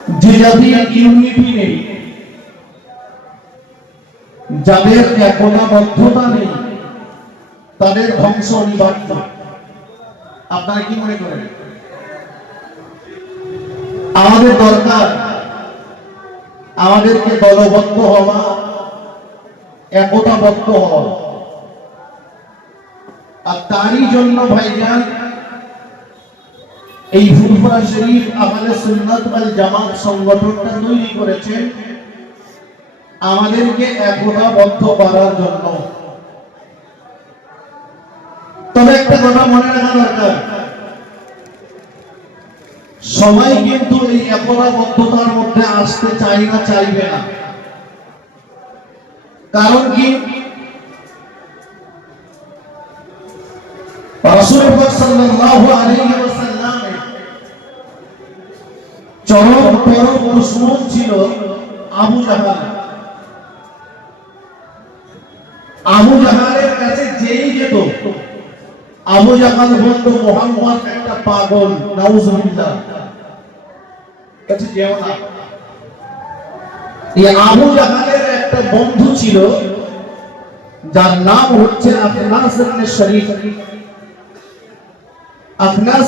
যে জাতির ইউনিটি নেই, যাদের নেই, তাদের ধ্বংস অনিবার্য। আপনারা কি মনে করেন? আমাদের দরকার, আমাদেরকে দলবদ্ধ হওয়া, একতাবদ্ধ হওয়া। আর তারই জন্য ভাইজান এই ফুরফুরা শরীফ আমাদের সুন্নাত ওয়াল জামাত সংগঠনটা তৈরি করেছেন আমাদেরকে একতাবদ্ধ করার জন্য। তবে একটা কথা মনে রাখা দরকার। সবাই কিন্তু এই একতাবদ্ধতার মধ্যে আসতে চাই না, চাইবে না। কারণ কি? রাসূল সাল্লাল্লাহু আলাইহি চরম পরম দুশমন ছিল আবু জাহাল। আবু জাহালের কাছে যেই যেত, আবু জাহাল বলতো, মোহাম্মদ একটা পাগল, নাউজুবিল্লাহ। কাছে যেও না। এই আবু জাহালের একটা বন্ধু ছিল, যার নাম হচ্ছে ইবনে শরীফ।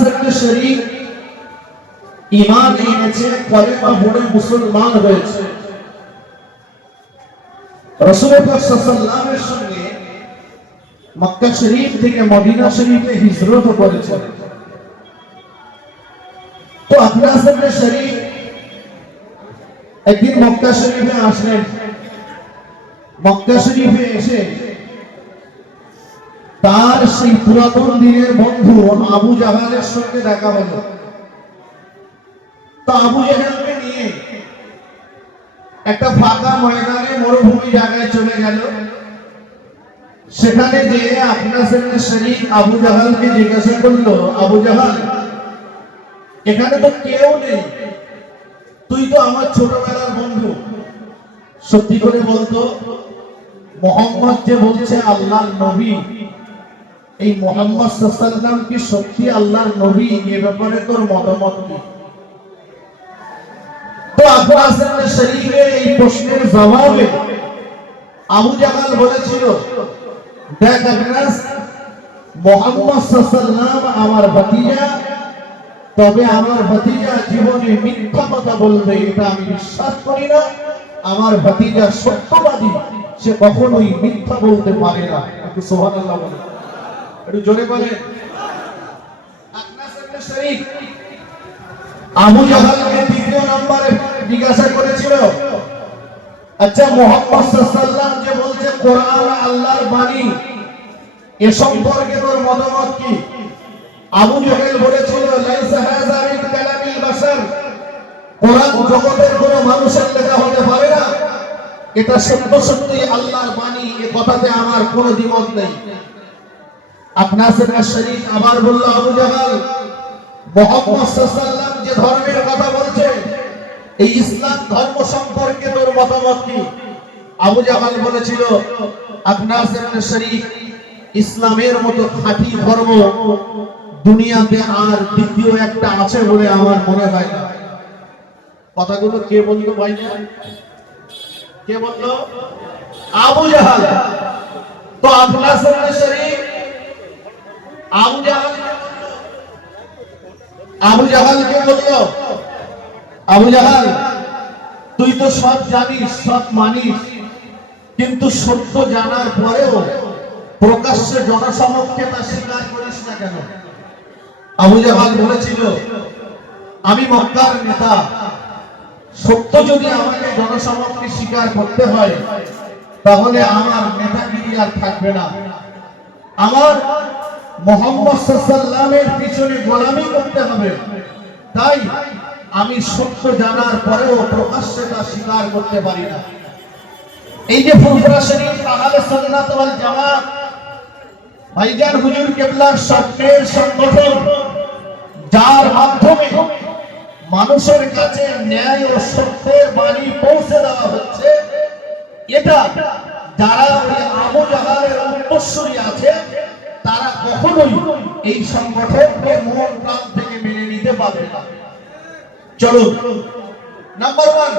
ইবনে শরীফ ঈমান এনেছে কলেমা পড়ে মুসলমান হয়েছে। রাসূল পাক সাল্লাল্লাহু আলাইহি সঙ্গে মক্কা শরীফ থেকে মদিনা শরীফে হিজরত করেছে তো আফনাস ইবনে শরীফ, একদিন মক্কা শরীফে তার সেই পুরাতন দিনের বন্ধু আবু জাহালের সঙ্গে দেখা হলো। একটা ফাঁকা ময়দানে মরুভূমি জায়গায় চলে গেল। সেখানে যে আপনার সামনে শরীফ আবু জাহালকে জিজ্ঞাসা করল, আবু জাহাল, এখানে তো কেউ নেই। তুই তো আমার ছোটবেলার বন্ধু। সত্যি করে বলতো, মোহাম্মদ যে বলছে আল্লাহর নবী, এই মোহাম্মদ সাল্লাম কি সত্যি আল্লাহর নবী? এ ব্যাপারে তোর মতামত কি? আমার ভাতিজা, তবে আমার ভাতিজা জীবনে মিথ্যা কথা বলবে এটা আমি বিশ্বাস করি না। আমার ভাতিজা সত্যবাদী, সে কখনোই মিথ্যা বলতে পারে না। একটু সুবহানাল্লাহ বলে একটু জোরে বলে আবু জাহালকে দ্বিতীয় নম্বরে জিজ্ঞাসা করেছিল আচ্ছা মোহাম্মদ যে বলছে, কোরআন আল্লাহর বাণী, এ সম্পর্কে তোর মতামত কি? আবু জাহেল বলেছিল মানুষের লেখা না। এটা আল্লাহর বাণী, এ কথাতে আমার কোনো নেই। আপনার শরীফ আবার বলল, আবু জাহাল, মোহাম্মদ সাল্লাল্লাহু যে ধর্মের কথা বলছে এই ইসলাম ধর্ম সম্পর্কে তোর মতামত কি? আবু জাহাল বলেছিল শরীফ ইসলামের মতো খাঁটি ধর্ম দুনিয়াতে আর দ্বিতীয় একটা আছে বলে আমার মনে হয় না। কথাগুলো কে বলল ভাই? কে বলল? আবু জাহাল। তো আপনার শরীফ, আবু জাহাল আবু জাহাল কে বলল? আবু জাহাল, তুই তো সব জানিস, সব মানিস, কিন্তু সত্য জানার পরেও প্রকাশ্যে জনসমক্ষে তা স্বীকার করিস না কেন? আবু জাহাল বলেছিল, আমি মক্কার নেতা। সত্য যদি আমাকে জনসমক্ষে স্বীকার করতে হয়, তাহলে আমার নেতাগিরি আর থাকবে না। আমার মোহাম্মদ সাল্লামের পিছনে গোলামি করতে হবে। তাই আমি সত্য জানার পরেও প্রকাশ্যে তা স্বীকার করতে পারি না। এই যে ভাইজান হুজুর কেবলার স্বপ্নের সংগঠন, যার মাধ্যমে মানুষের কাছে ন্যায় ও সত্যের বাণী পৌঁছে দেওয়া হচ্ছে, এটা যারা ওই আবু জাহালের উত্তরসূরি আছে, তারা কখনোই এই সংগঠনকে মন প্রাণ থেকে মেনে নিতে পারবে না। চলো নাম্বার ওয়ান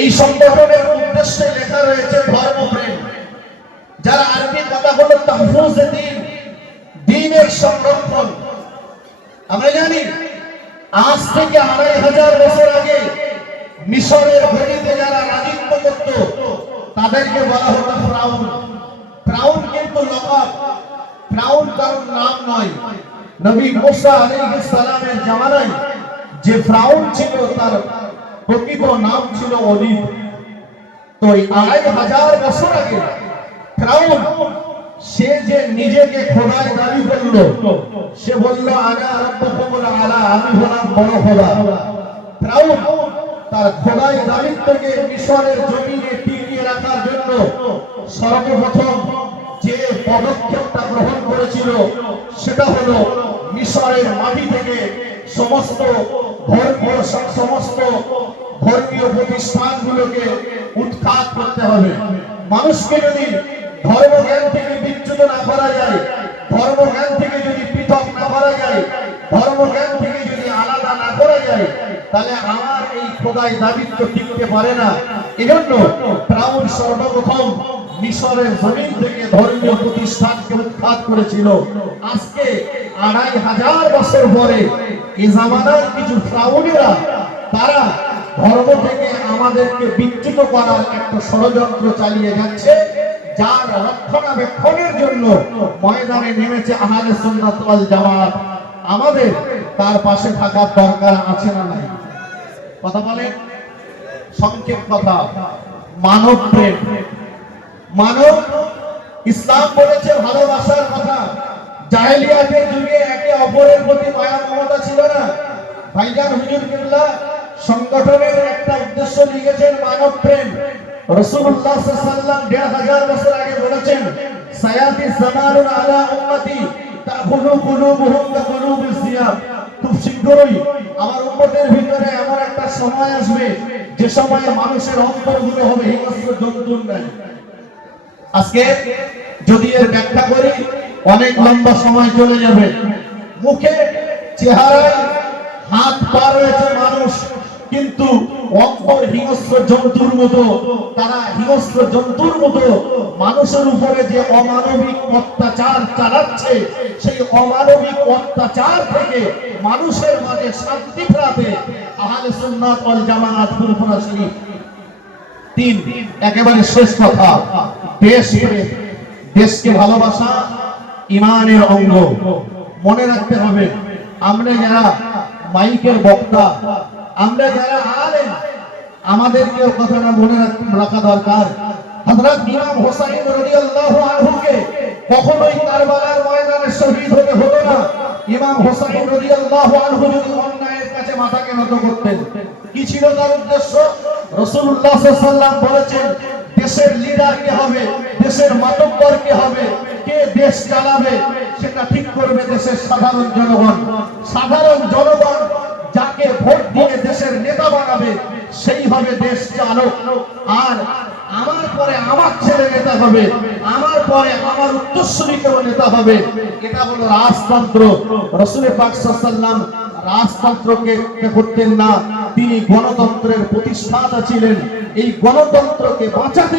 এই সংগঠনের উদ্দেশ্যে লেখা রয়েছে ধর্মপ্রেম যারা আরবি কথা হলো তাহফুজ দিন, দিনের সংরক্ষণ। আমরা জানি, আজ থেকে আড়াই হাজার বছর আগে মিশরের ভূমিতে যারা রাজত্ব করত, তাদেরকে বলা হতো ফ্রাউন। ফ্রাউন কিন্তু লকাব ফ্রাউন কারণ নাম নয়। নবী মুসা আলাইহিস সালামের জামানায় যে ফ্রাউন ছিল তার প্রকৃত নাম ছিল অলিদ তো এই আড়াই হাজার বছর আগে ফ্রাউন, সে যে নিজেকে খোদায় দাবি করল, সে বলল আমি হলাম বড় খোদা। ফ্রাউন তার খোদাই দাবিত্বকে মিশরের জমিনে টিকিয়ে রাখার জন্য সর্বপ্রথম যে পদক্ষেপটা গ্রহণ করেছিল, সেটা হলো মিশরের মাটি থেকে সমস্ত সমস্ত ধর্মীয় প্রতিষ্ঠানগুলোকে উৎখাত করতে হবে। মানুষকে যদি ধর্মজ্ঞান থেকে বিচ্যুত না করা যায়, ধর্মজ্ঞান থেকে যদি পৃথক না করা যায়, ধর্মজ্ঞান থেকে যদি আলাদা না করা যায়, তাহলে আমার এই খোদাই দাবিত্ব টিকতে পারে না। এজন্য ফ্রাউন সর্বপ্রথম মিশরের জমিন থেকে ধর্মীয় প্রতিষ্ঠানকে উৎখাত করেছিল। আজকে আড়াই হাজার বছর পরে এই জামানার কিছু ফ্রাউনেরা তারা ধর্ম থেকে আমাদেরকে বিচ্যুত করার একটা ষড়যন্ত্র চালিয়ে যাচ্ছে, যার রক্ষণাবেক্ষণের জন্য ময়দানে নেমেছে আহলে সুন্নাত ওয়াল জামাত। আমাদের তার পাশে থাকার দরকার আছে না নাই? কথা বলেন? সংক্ষেপ কথা। মানব প্রেম। মানব, ইসলাম বলেছে ভালোবাসার কথা। জাহেলিয়াতের যুগে একে অপরের প্রতি মায়া মমতা ছিল না। ভাইজান হুজুর কিবলা সংগঠনের একটা উদ্দেশ্য লিখেছেন মানব প্রেম। রাসূলুল্লাহ সাল্লাল্লাহু দেড় হাজার বছর আগে বলেছেন, সায়াতি জামানুন আলা উম্মতি তাকুলু কুলুবুহুম কাকুলুবিস সিয়াম। খুব শীঘ্রই আমার উম্মতের ভিতরে এমন একটা সময় আসবে, যে সময়ে মানুষের অন্তরগুলো হবে হিংস্র জন্তুর ন্যায়। আজকে যদি এর ব্যাখ্যা করি অনেক লম্বা সময় চলে যাবে মুখে চেহারায় হাত পা রয়েছে মানুষ, কিন্তু অন্তর হিংস্র জন্তুর মতো, তারা হিংস্র জন্তুর মতো মানুষের উপরে যে অমানবিক অত্যাচার চালাচ্ছে, সেই অমানবিক অত্যাচার থেকে মানুষের মাঝে শান্তি ফেরাতে আহলে সুন্নাত ওয়াল জামাত ফুরফুরা শরীফ তিন, একেবারে শেষ কথা, দেশ। দেশকে ভালোবাসা ইমানের অঙ্গ। মনে রাখতে হবে, আমরা যারা মাইকের বক্তা, আমরা যারা আলেম, আমাদেরকেও কথাটা মনে রাখা দরকার। ইমাম হোসাইন কখনোই ময়দানে শহীদ হতে না। ইমাম হোসাইন যদি অন্যায়ের কাছে মাথাকে নত করতেন, কি ছিল তার উদ্দেশ্য? রাসূলুল্লাহ সাল্লাল্লাহু বলেছেন, দেশের লিডার কে হবে, দেশের মাতব্বর কে হবে দেশ চালাবে, সেটা ঠিক করবে দেশের সাধারণ জনগণ। সাধারণ জনগণ যাকে ভোট দিয়ে দেশের নেতা বানাবে সেই হবে দেশ চালক। আর আমার পরে আমার ছেলে নেতা হবে, আমার পরে আমার উত্তরসূরি কেউ নেতা হবে, এটা হলো রাজতন্ত্র। রসুল পাক সাল্লাম রাজতন্ত্রকে করতেন না, তিনি গণতন্ত্রের প্রতিষ্ঠাতা ছিলেন। এই গণতন্ত্রকে বাঁচাতে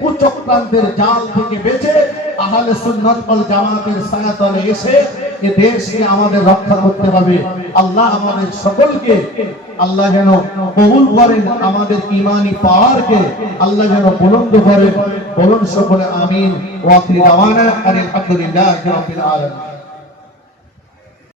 কুচক্রান্তের জাল থেকে বেঁচে আহলে সুন্নাত ওয়াল জামাতের ছায়াতলে এসে এ দেশকে আমাদের রক্ষা করতে হবে। আল্লাহ আমাদের সকলকে, আল্লাহ যেন কবুল করেন আমাদের ইমানি পাওয়ারকে, আল্লাহ যেন বুলন্দ করেন। বলুন সকলে আমিন। ওয়া আখির দাওয়ানা আলহামদুলিল্লাহি রাব্বিল আলামিন।